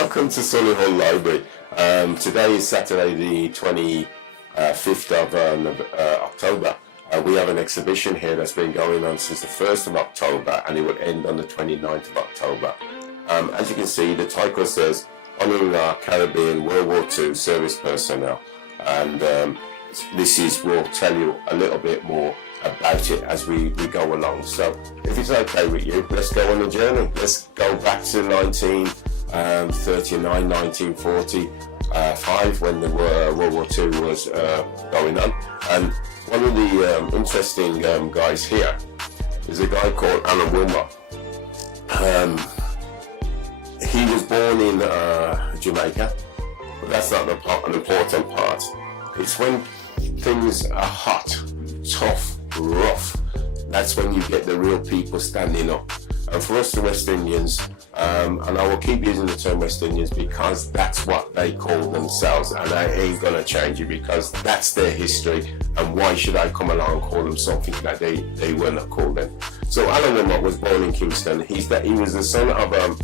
Welcome to Solihull Library. Today is Saturday the 25th of October. We have an exhibition here that's been going on since the 1st of October and it will end on the 29th of October. As you can see, the title says Honouring Our Caribbean World War II Service Personnel, and we'll tell you a little bit more about it as we go along. So if it's okay with you, let's go on a journey. Let's go back to 1939, 1945 when the World War II was going on. And one of the interesting guys here is a guy called Wilmot. He was born in Jamaica, but that's not an important part. It's when things are hot, tough, rough, that's when you get the real people standing up. And for us, the West Indians, and I will keep using the term West Indians because that's what they call themselves, and I ain't gonna change it because that's their history, and why should I come along and call them something that they were not called then. So Alan Wilmot was born in Kingston. He was the son of a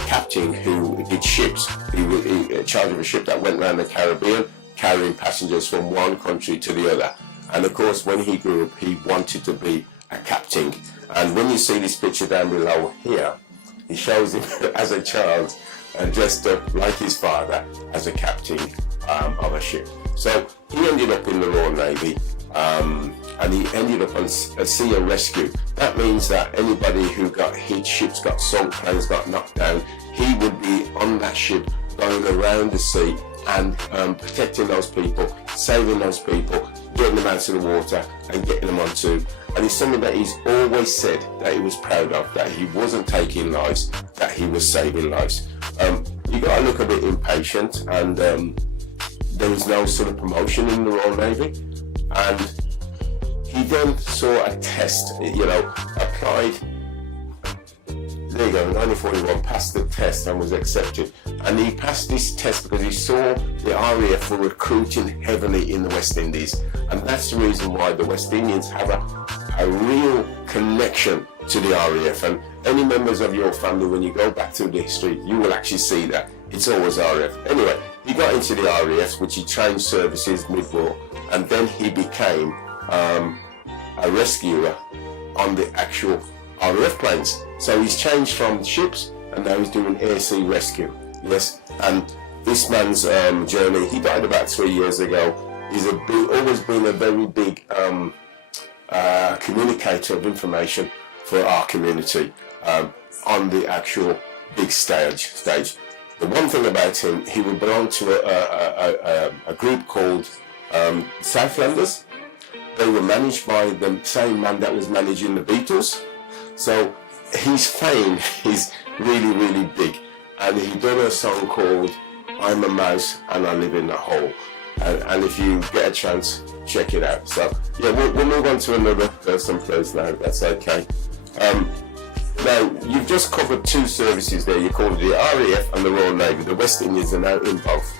captain who did ships. He was in charge of a ship that went around the Caribbean carrying passengers from one country to the other. And of course, when he grew up, he wanted to be a captain. And when you see this picture down below here, he shows him as a child and dressed up like his father as a captain of a ship. So he ended up in the Royal Navy, and he ended up on a sea and rescue. That means that anybody who got hit, ships got sunk, planes got knocked down, he would be on that ship going around the sea and protecting those people, saving those people, getting them out of the water and getting them onto. And it's something that he's always said that he was proud of, that he wasn't taking lives, that he was saving lives. You got to look a bit impatient, and there was no sort of promotion in the Royal Navy. And he then saw a test, applied. There you go, 1941, passed the test and was accepted. And he passed this test because he saw the RAF were recruiting heavily in the West Indies. And that's the reason why the West Indians have a real connection to the RAF. And any members of your family, when you go back to the history, you will actually see that it's always RAF. Anyway, he got into the RAF, which he changed services mid-war, and then he became a rescuer on the actual RAF planes. So he's changed from ships and now he's doing air-sea rescue. Yes, and this man's journey, he died about 3 years ago. He's always been a very big communicator of information for our community on the actual big stage. The one thing about him, he would belong to a group called Southlanders. They were managed by the same man that was managing the Beatles. So his fame is really, really big. And he done a song called I'm a Mouse and I Live in a Hole. And if you get a chance, check it out. So yeah, we'll move on to another person please now, that's okay. Now, you've just covered two services there. You called it the RAF and the Royal Navy. The West Indians are now in both.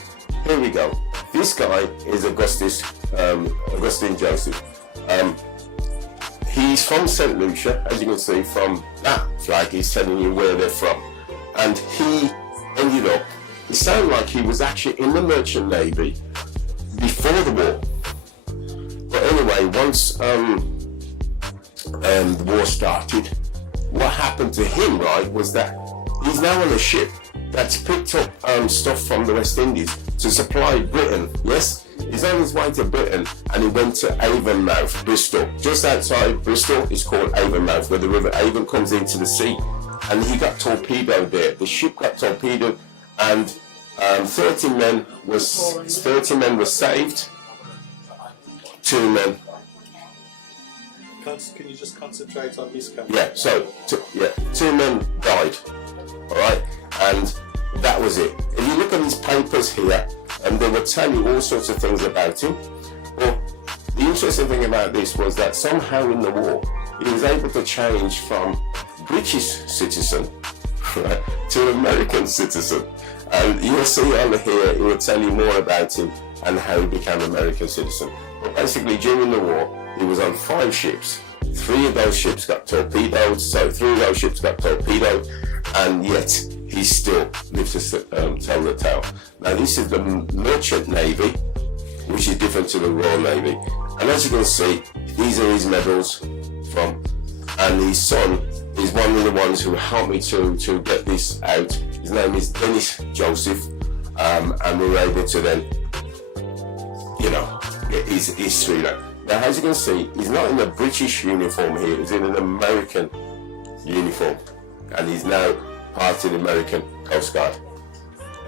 Here we go. This guy is Augustine Joseph. He's from St. Lucia, as you can see from that flag, he's telling you where they're from. And he ended up, it sounded like he was actually in the Merchant Navy before the war. But anyway, once the war started, what happened to him, right, was that he's now on a ship that's picked up stuff from the West Indies to supply Britain, yes? He's on his way to Britain and he went to Avonmouth, Bristol. Just outside Bristol is called Avonmouth, where the River Avon comes into the sea. And he got torpedoed there. The ship got torpedoed and 30 men were saved. 2 men. Can you just concentrate on this camera? Yeah, so 2 men died. Alright? And that was it. If you look at his papers here, and they will tell you all sorts of things about him. Well, the interesting thing about this was that somehow in the war, he was able to change from British citizen, right, to American citizen. And you'll see on here, it will tell you more about him and how he became American citizen. But basically, during the war, he was on 5 ships. 3 of those ships got torpedoed, and yet he still lives to tell the tale. Now this is the Merchant Navy, which is different to the Royal Navy. And as you can see, these are his medals from, and his son is one of the ones who helped me to get this out. His name is Dennis Joseph, and we were able to then, get his history. Now, as you can see, he's not in a British uniform here, he's in an American uniform, and he's now part of the American Coast Guard.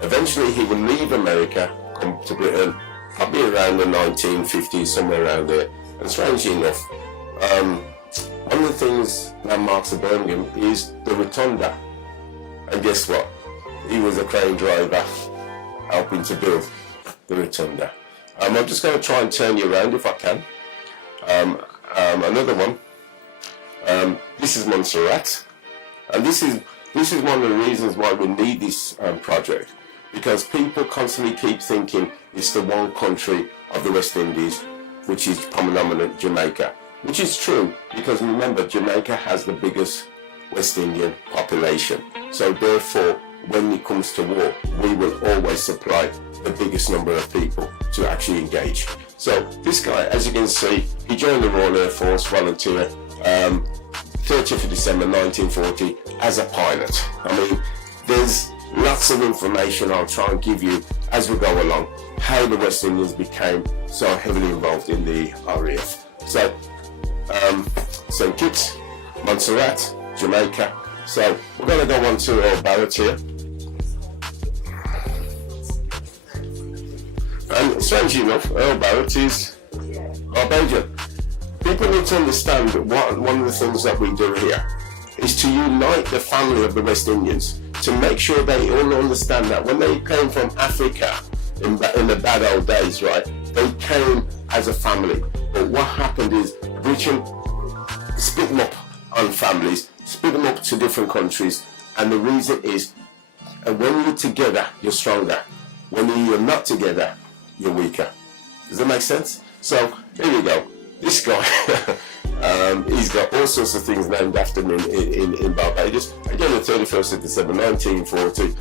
Eventually he will leave America, come to Britain, probably around the 1950s, somewhere around there. And strangely enough, one of the things landmarks of Birmingham is the Rotunda. And guess what? He was a crane driver helping to build the Rotunda. I'm just going to try and turn you around if I can. Another one. This is Montserrat, and this is one of the reasons why we need this project, because people constantly keep thinking it's the one country of the West Indies which is predominant Jamaica, which is true, because remember, Jamaica has the biggest West Indian population, so therefore when it comes to war, we will always supply the biggest number of people to actually engage. So this guy, as you can see, he joined the Royal Air Force volunteer 30th of December 1940 as a pilot. I mean, there's lots of information I'll try and give you as we go along, how the West Indians became so heavily involved in the RAF. So, St. Kitts, Montserrat, Jamaica. So we're going to go on to Earl Barrett here. And strangely enough, Earl Barrett is Barbadian. People need to understand that one of the things that we do here is to unite the family of the West Indians, to make sure they all understand that when they came from Africa in the bad old days, right, they came as a family. But what happened is Britain split them up on families, split them up to different countries, and the reason is, when you're together, you're stronger. When you're not together, you're weaker. Does that make sense? So here we go. This guy, he's got all sorts of things named after him in Barbados. Again, the 31st of December 1940,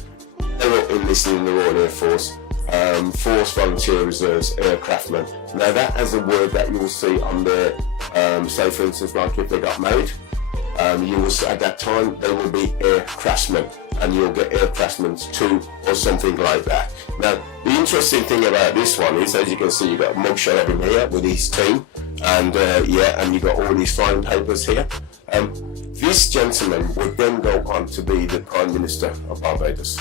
they were enlisted in the Royal Air Force, Force Volunteer Reserves, aircraftmen. Now that has a word that you will see on their, say for instance, like if they got married, you will see at that time they will be aircraftsmen, and you'll get aircraftsmen 2 or something like that. Now the interesting thing about this one is, as you can see, you've got a mugshot of him here with his team, and and you've got all these fine papers here. This gentleman would then go on to be the Prime Minister of Barbados.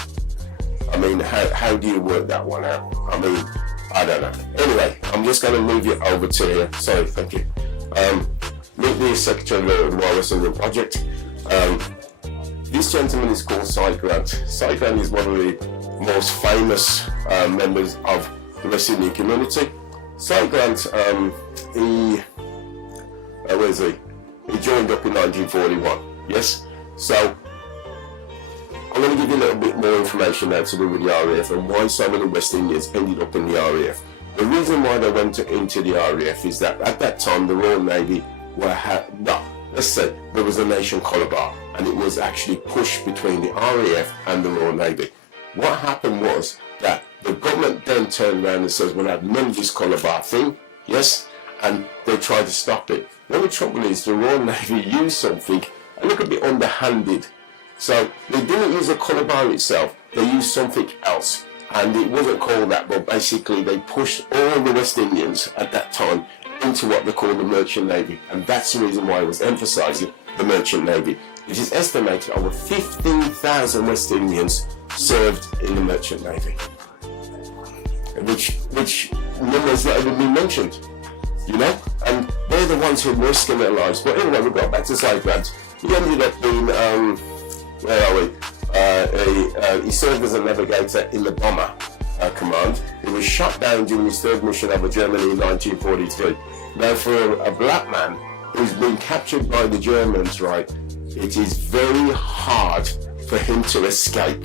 I mean, how do you work that one out? I mean, I don't know. Anyway, I'm just going to move you over to here. Sorry, thank you. Meet the Secretary of the Royal West Indian Project. This gentleman is called Cy Grant. Cy Grant is one of the most famous members of the West Indian community. Cy Grant, where is he? He joined up in 1941, yes? So, I'm going to give you a little bit more information now to do with the RAF and why so many West Indians ended up in the RAF. The reason why they went into the RAF is that at that time the Royal Navy let's say there was a nation colour bar, and it was actually pushed between the RAF and the Royal Navy. What happened was that the government then turned around and says, we'll have none of this colour bar thing, yes, and they tried to stop it. The only trouble is the Royal Navy used something a little bit underhanded. So they didn't use a colour bar itself, they used something else, and it wasn't called that, but basically they pushed all the West Indians at that time into what they call the Merchant Navy, and that's the reason why I was emphasising the Merchant Navy. It is estimated over 15,000 West Indians served in the Merchant Navy, which numbers that haven't been mentioned, you know, and they're the ones who were risking their lives. But anyway, we got back to Cy Grant. He ended up being, where are we? He served as a navigator in the bomber command. He was shot down during his third mission over Germany in 1943. Now, for a black man who's been captured by the Germans, right, it is very hard for him to escape.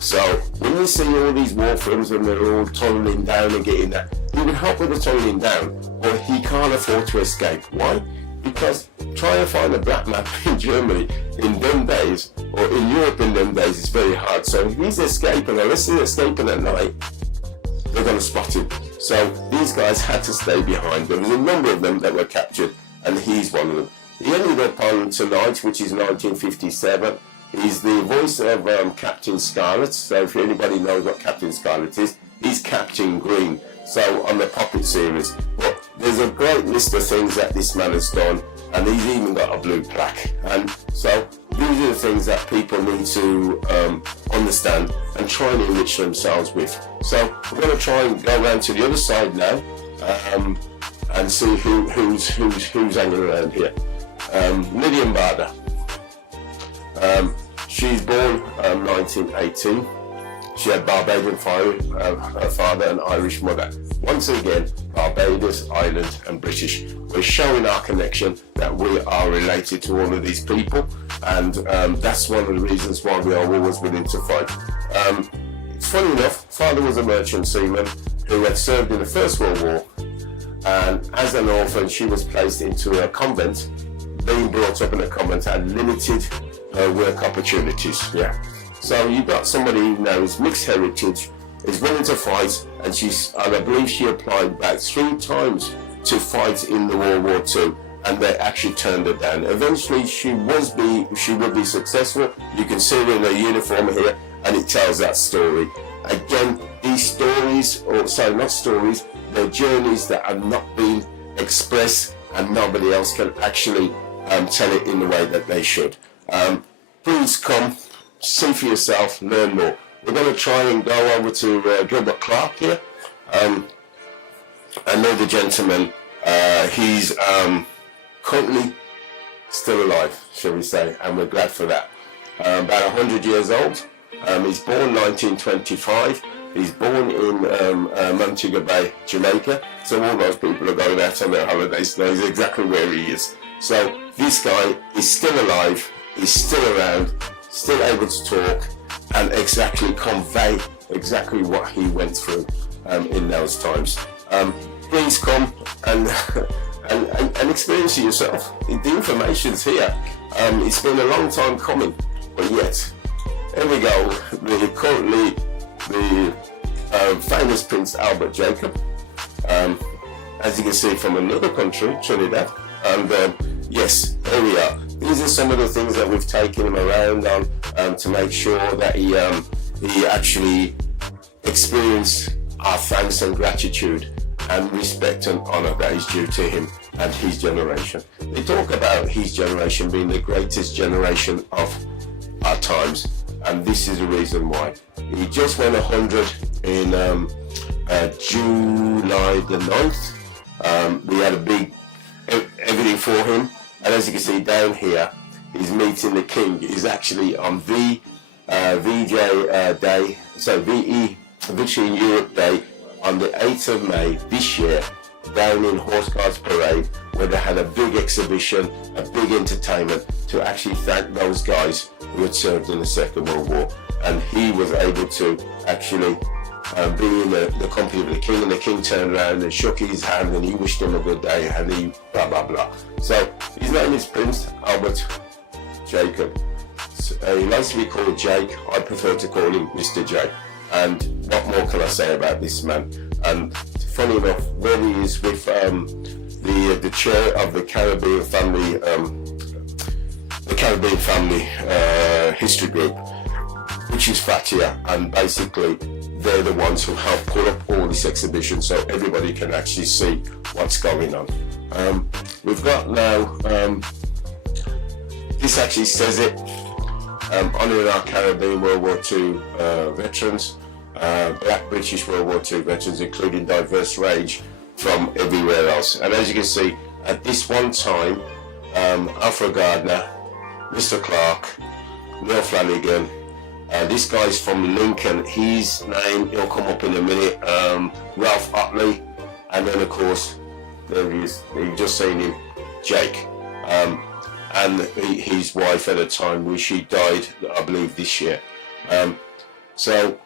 So when you see all these war films and they're all tunneling down and getting that, he would help with the tunneling down, but he can't afford to escape. Why? because trying to find a black man in Germany in them days, or in Europe in them days, is very hard. So if he's escaping, unless he's escaping at night, they're going to spot him. So these guys had to stay behind. There was a number of them that were captured, and he's one of them. He ended up on Tonight, which is 1957. He's the voice of Captain Scarlet. So if anybody knows what Captain Scarlet is, he's Captain Green. So on the Puppet series. But there's a great list of things that this man has done, and he's even got a blue plaque. And so these are the things that people need to understand and try and enrich themselves with. So we're going to try and go around to the other side now and see who's hanging around here. Lillian Bader. She's born 1918. She had Barbadian father and Irish mother. Once again, Barbados, Ireland and British. We're showing our connection, that we are related to all of these people, and that's one of the reasons why we are always willing to fight. Funny enough, father was a merchant seaman who had served in the First World War, and as an orphan she was placed into a convent. Being brought up in a convent had limited work opportunities. Yeah. So you've got somebody who knows mixed heritage, is willing to fight, and I believe she applied back 3 times to fight in the World War II, and they actually turned her down. Eventually she would be successful. You can see her in her uniform here, and it tells that story. Again, these stories, they're journeys that have not been expressed, and nobody else can actually tell it in the way that they should. Please come, see for yourself, learn more. We're going to try and go over to Gilbert Clark here. Another gentleman, he's currently still alive, shall we say, and we're glad for that. About 100 years old. He's born 1925. He's born in Montego Bay, Jamaica. So all those people are going out on their holidays knows exactly where he is. So this guy is still alive, he's still around, still able to talk and exactly convey exactly what he went through in those times. Please come and experience it yourself. The information's here. It's been a long time coming, but yet, here we go. Currently the famous Prince Albert Jacob, as you can see from another country, Trinidad, and yes, here we are. These are some of the things that we've taken him around on to make sure that he actually experienced our thanks and gratitude and respect and honour that is due to him and his generation. They talk about his generation being the greatest generation of our times, and this is the reason why. He just went 100 in July the 9th. We had a big everything for him, and as you can see down here, he's meeting the King. He's actually on VJ Day, so Victory in Europe Day on the 8th of May this year, down in Horse Guards Parade, where they had a big exhibition, a big entertainment to actually thank those guys who had served in the Second World War. And he was able to actually be in the company of the King, and the King turned around and shook his hand and he wished him a good day, and he blah blah blah. So his name is Prince Albert Jacob. He likes to be called Jake. I prefer to call him Mr. J. And what more can I say about this man? And funny enough, where he is with the chair of the Caribbean Family History Group, which is Fatia, and basically they're the ones who help put up all this exhibition so everybody can actually see what's going on. We've got now, this actually says it, honouring our Caribbean World War II veterans, Black British World War II veterans, including diverse range from everywhere else. And as you can see, at this one time, Alfred Gardner, Mr. Clark, Neil Flanagan, this guy's from Lincoln, his name, he'll come up in a minute, Ralph Otley, and then of course, there he is, you've just seen him, Jake, and his wife at the time, where she died, I believe, this year. So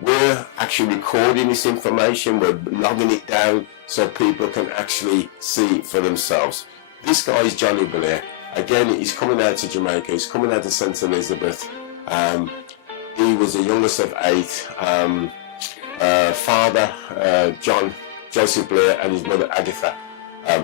we're actually recording this information, we're logging it down so people can actually see it for themselves. this guy is Johnny Blair. Again, he's coming out to Jamaica, he's coming out to St. Elizabeth. He was the youngest of 8. Father, Joseph Blair, and his mother, Agatha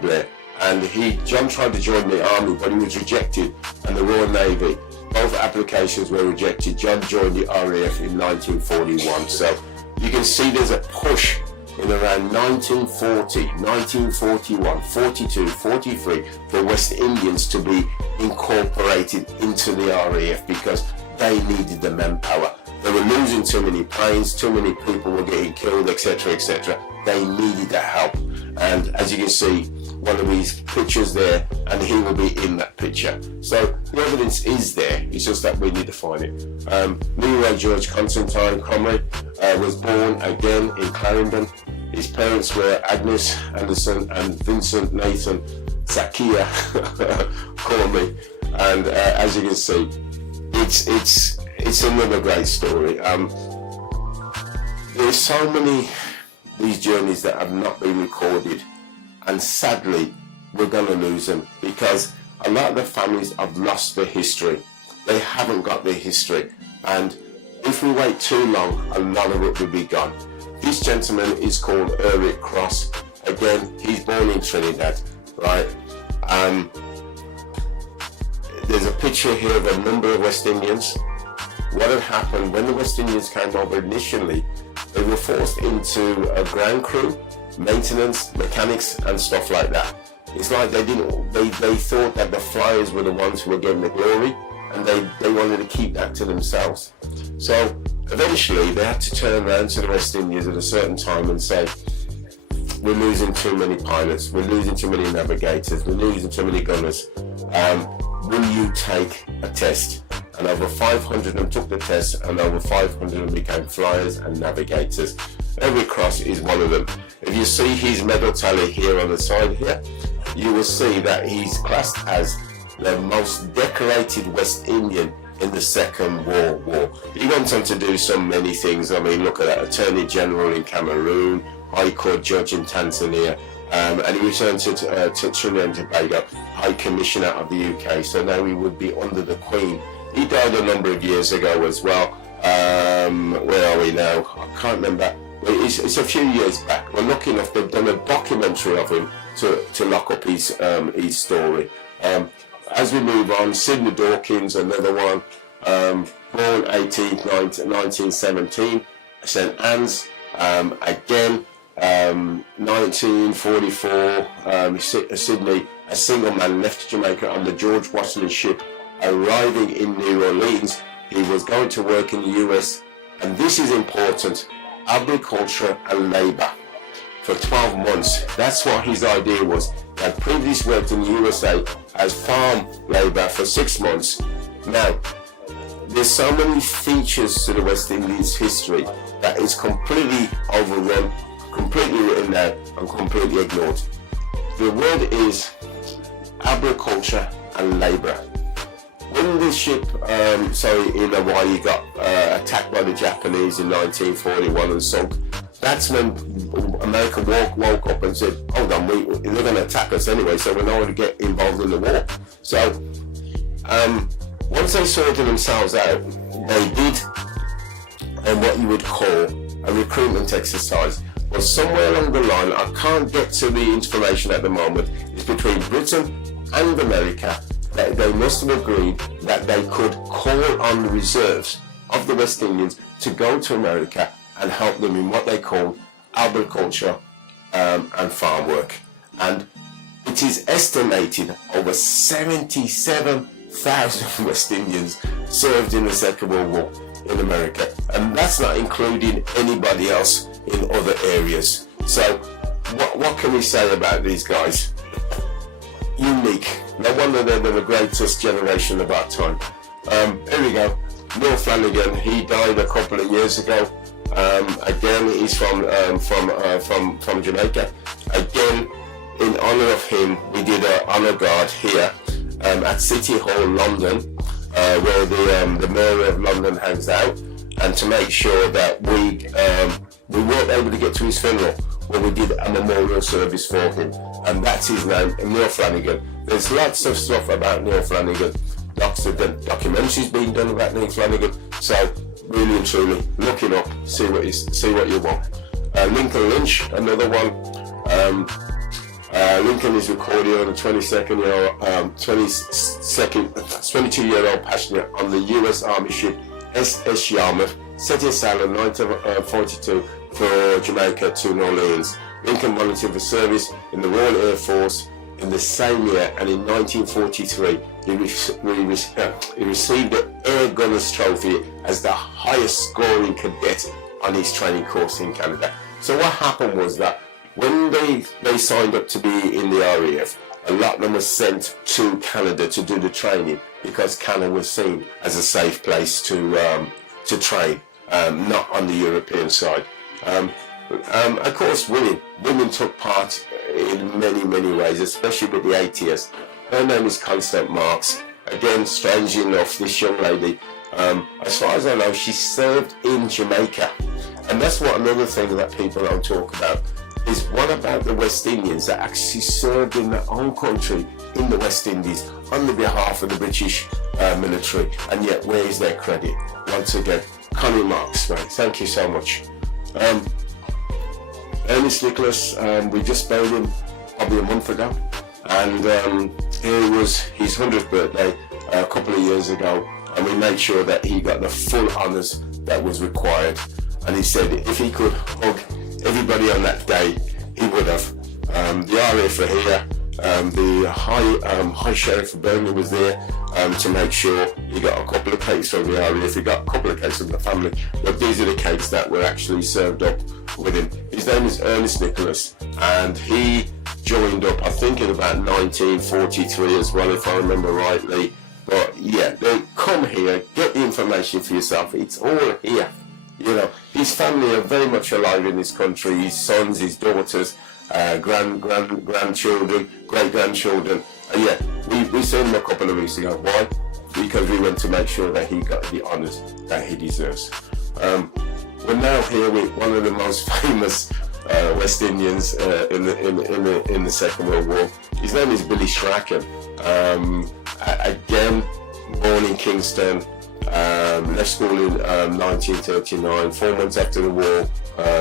Blair. And John tried to join the army, but he was rejected, and the Royal Navy. Both applications were rejected. John joined the RAF in 1941. So you can see there's a push in around 1940, 1941, 42, 43 for West Indians to be incorporated into the RAF because they needed the manpower. They were losing too many planes, too many people were getting killed, etc., etc. They needed that help. And as you can see, one of these pictures there, and he will be in that picture. So the evidence is there, it's just that we need to find it. Leroy George Constantine Cromley was born again in Clarendon. His parents were Agnes Anderson and Vincent Nathan Zakia Cromley. And as you can see, it's another great story. There's so many these journeys that have not been recorded, and sadly we're going to lose them because a lot of the families have lost their history. They haven't got their history, and if we wait too long, a lot of it will be gone. This gentleman is called Eric Cross. Again, he's born in Trinidad, right? There's a picture here of a number of West Indians. What had happened when the West Indians came over initially, they were forced into a ground crew, maintenance, mechanics, and stuff like that. It's like they thought that the flyers were the ones who were getting the glory, and they wanted to keep that to themselves. So eventually they had to turn around to the West Indies at a certain time and say, we're losing too many pilots, we're losing too many navigators, we're losing too many gunners. Will you take a test? And over 500 of them took the test, and over 500 of them became flyers and navigators. Eric Cross is one of them. If you see his medal tally here on the side here, you will see that he's classed as the most decorated West Indian in the Second World War. He went on to do so many things. I mean, look at that, Attorney General in Cameroon, High Court Judge in Tanzania, and he returned to Trinidad and Tobago, High Commissioner of the UK, so now he would be under the Queen. He died a number of years ago as well. Where are we now? I can't remember. It's a few years back. Well, lucky enough, they've done a documentary of him to lock up his story. As we move on, Sidney Dawkins, another one, born 18th, 1917, St. Anne's, again, 1944, Sydney, a single man left Jamaica on the George Washington ship. Arriving in New Orleans, he was going to work in the US, and this is important, agriculture and labour for 12 months. That's what his idea was. He had previously worked in the USA as farm labour for 6 months. Now, there's so many features to the West Indies history that is completely overrun, completely written down, and completely ignored. The word is agriculture and labour. When the ship, in Hawaii, got attacked by the Japanese in 1941 and sunk, that's when America woke up and said, hold on, they're going to attack us anyway, so we're not going to get involved in the war. So once they sorted themselves out, they did what you would call a recruitment exercise. But somewhere along the line, I can't get to the information at the moment, it's between Britain and America, that they must have agreed that they could call on the reserves of the West Indians to go to America and help them in what they call agriculture and farm work. And it is estimated over 77,000 West Indians served in the Second World War in America, and that's not including anybody else in other areas. So what can we say about these guys? Unique. No wonder they're the greatest generation of our time. Here we go. Neil Flanagan, he died a couple of years ago. Again, he's from Jamaica. Again, in honour of him, we did an honour guard here at City Hall, London, where the Mayor of London hangs out, and to make sure that we weren't able to get to his funeral. where we did a memorial service for him, and that's his name, Neil Flanagan. There's lots of stuff about Neil Flanagan. Lots of documentaries being done about Neil Flanagan. So really and truly, look it up, see what you want. Lincoln Lynch, another one. Lincoln is recorded on a 22-year-old passenger on the U.S. Army ship SS Yarmouth, setting sail in 1942 for Jamaica to New Orleans. Lincoln volunteered for service in the Royal Air Force in the same year, and in 1943 he received the Air Gunners Trophy as the highest scoring cadet on his training course in Canada. So what happened was that when they signed up to be in the RAF, a lot of them were sent to Canada to do the training, because Canada was seen as a safe place to train, not on the European side. Of course, women took part in many ways, especially with the ATS. Her name is Constance Marks. Again, strange enough, this young lady, as far as I know, she served in Jamaica. And that's what another thing that people don't talk about is, what about the West Indians that actually served in their own country in the West Indies on the behalf of the British military, and yet where is their credit? Once again, Connie Marks, mate, thank you so much. Ernest Nicholas, we just buried him probably a month ago, and it was his 100th birthday a couple of years ago, and we made sure that he got the full honours that was required. And he said if he could hug everybody on that day, he would have. The RAF are here. The High Sheriff of Birmingham was there to make sure he got a couple of cakes from the RAF. He got a couple of cakes from the family, but these are the cakes that were actually served up with him. His name is Ernest Nicholas, and he joined up, I think, in about 1943 as well, if I remember rightly. But yeah, they come here, get the information for yourself. It's all here. You know, his family are very much alive in this country. His sons, his daughters, grandchildren, great-grandchildren. Yeah, we seen him a couple of weeks ago. Why? Because we went to make sure that he got the honours that he deserves. We're now here with one of the most famous West Indians in the Second World War. His name is Billy Strachan. Again, born in Kingston. Left school in 1939, 4 months after the war,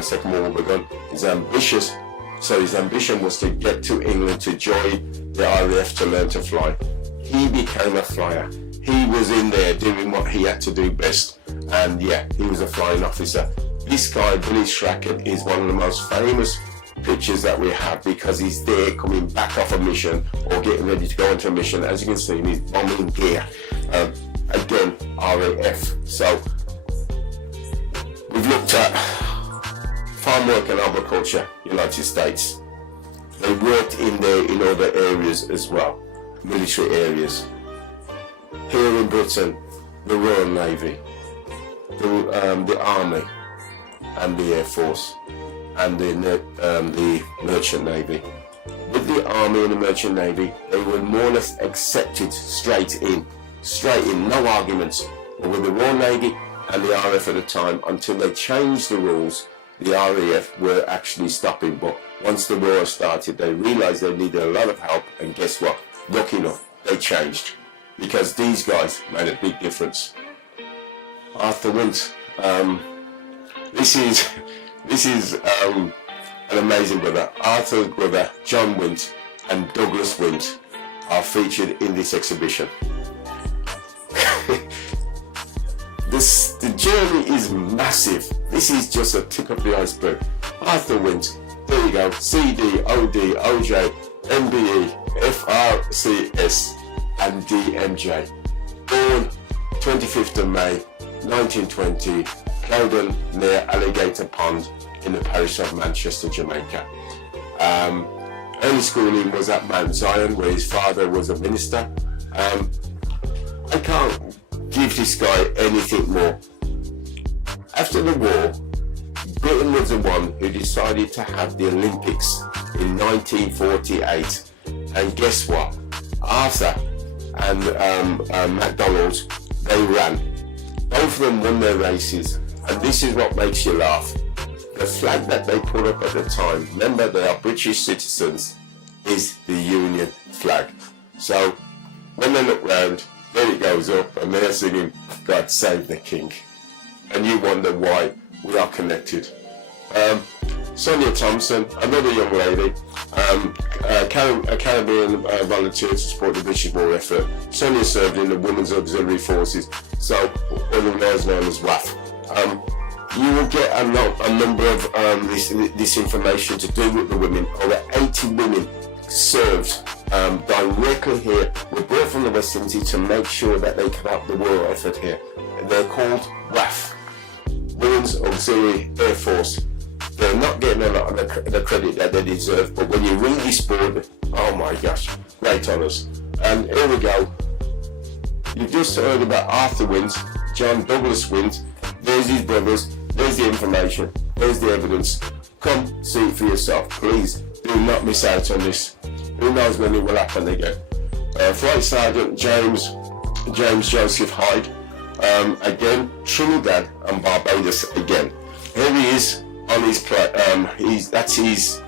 Second World War begun. His ambition was to get to England to join the RAF to learn to fly. He became a flyer. He was in there doing what he had to do best, and yeah, he was a flying officer. This guy, Billy Strachan, is one of the most famous pictures that we have, because he's there coming back off a mission or getting ready to go into a mission. As you can see, he's bombing gear. Again, RAF. So we've looked at farm work and agriculture, United States. They worked in there in other areas as well, military areas. Here in Britain, the Royal Navy, the Army, and the Air Force, and the Merchant Navy. With the Army and the Merchant Navy, they were more or less accepted straight in, no arguments. But with the Royal Navy and the RAF at the time, until they changed the rules, the RAF were actually stopping. But once the war started, they realised they needed a lot of help, and guess what? Lucky enough, they changed, because these guys made a big difference. Arthur Wint, this is an amazing brother. Arthur's brother, John Wint, and Douglas Wint are featured in this exhibition. The journey is massive. This is just a tip of the iceberg. Arthur Wint, there you go, CD, OD, OJ, MBE, FRCS, and DMJ. Born 25th of May 1920, Cowden near Alligator Pond in the parish of Manchester, Jamaica. Early schooling was at Mount Zion, where his father was a minister. I can't give this guy anything more. After the war, Britain was the one who decided to have the Olympics in 1948. And guess what? Arthur and McDonald's, they ran. Both of them won their races. And this is what makes you laugh. the flag that they put up at the time, remember they are British citizens, is the Union flag. So when they look round, there it goes up and they're singing God Save the King. And you wonder why we are connected. Sonia Thompson, another young lady, a Caribbean volunteer to support the British war effort. Sonia served in the Women's Auxiliary Forces, so otherwise known as WAF. You will get a number of this information to do with the women. Over 80 women served directly here, were brought from the West Indies to make sure that they could have the war effort here. They're called WAF, Women's Auxiliary Air Force. They're not getting a lot of the credit that they deserve, but when you read this board, oh my gosh, great honours. And here we go. You've just heard about Arthur Wint, John Douglas Wint. There's his brothers, there's the information, there's the evidence. Come see it for yourself, please. Do not miss out on this. Who knows when it will happen again. Flight Sergeant James Joseph Hyde, again, Trinidad and Barbados again. Here he is on his that's his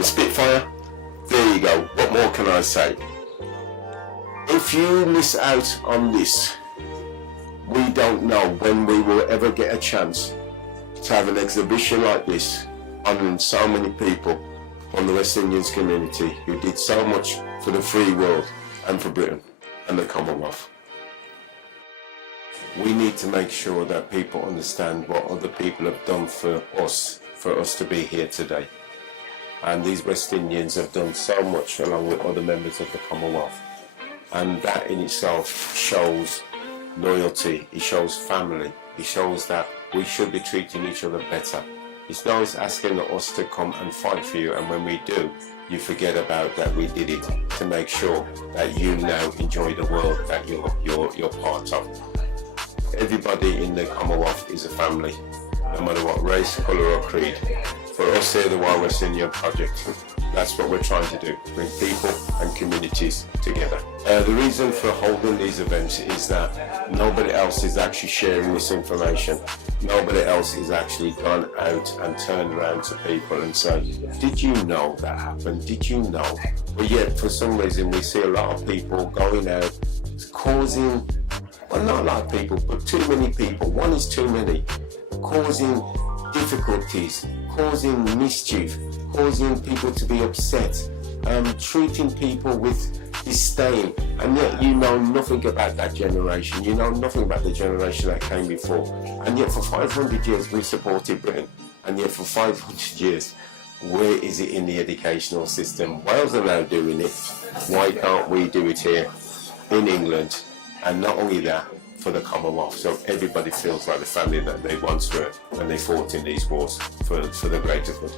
Spitfire. There you go. What more can I say? If you miss out on this, we don't know when we will ever get a chance to have an exhibition like this honouring so many people from the West Indies community who did so much for the free world and for Britain and the Commonwealth. We need to make sure that people understand what other people have done for us to be here today. And these West Indians have done so much along with other members of the Commonwealth. And that in itself shows loyalty, it shows family, it shows that we should be treating each other better. It's not always asking us to come and fight for you, and when we do, you forget about that we did it to make sure that you now enjoy the world that you're part of. Everybody in the Commonwealth is a family, no matter what race, colour or creed. For us here, the Wild West Indian Project, that's what we're trying to do, bring people and communities together. The reason for holding these events is that nobody else is actually sharing this information. Nobody else is actually gone out and turned around to people and said, did you know that happened? Did you know? But yet, for some reason, we see a lot of people going out, causing, well, not a lot of people, but too many people. One is too many, causing difficulties, causing mischief, causing people to be upset, treating people with disdain, and yet you know nothing about that generation, you know nothing about the generation that came before, and yet for 500 years we supported Britain, and yet for 500 years, where is it in the educational system? Wales are now doing it, why can't we do it here in England? And not only that, for the Commonwealth, so everybody feels like the family that they once were when they fought in these wars for the greater good.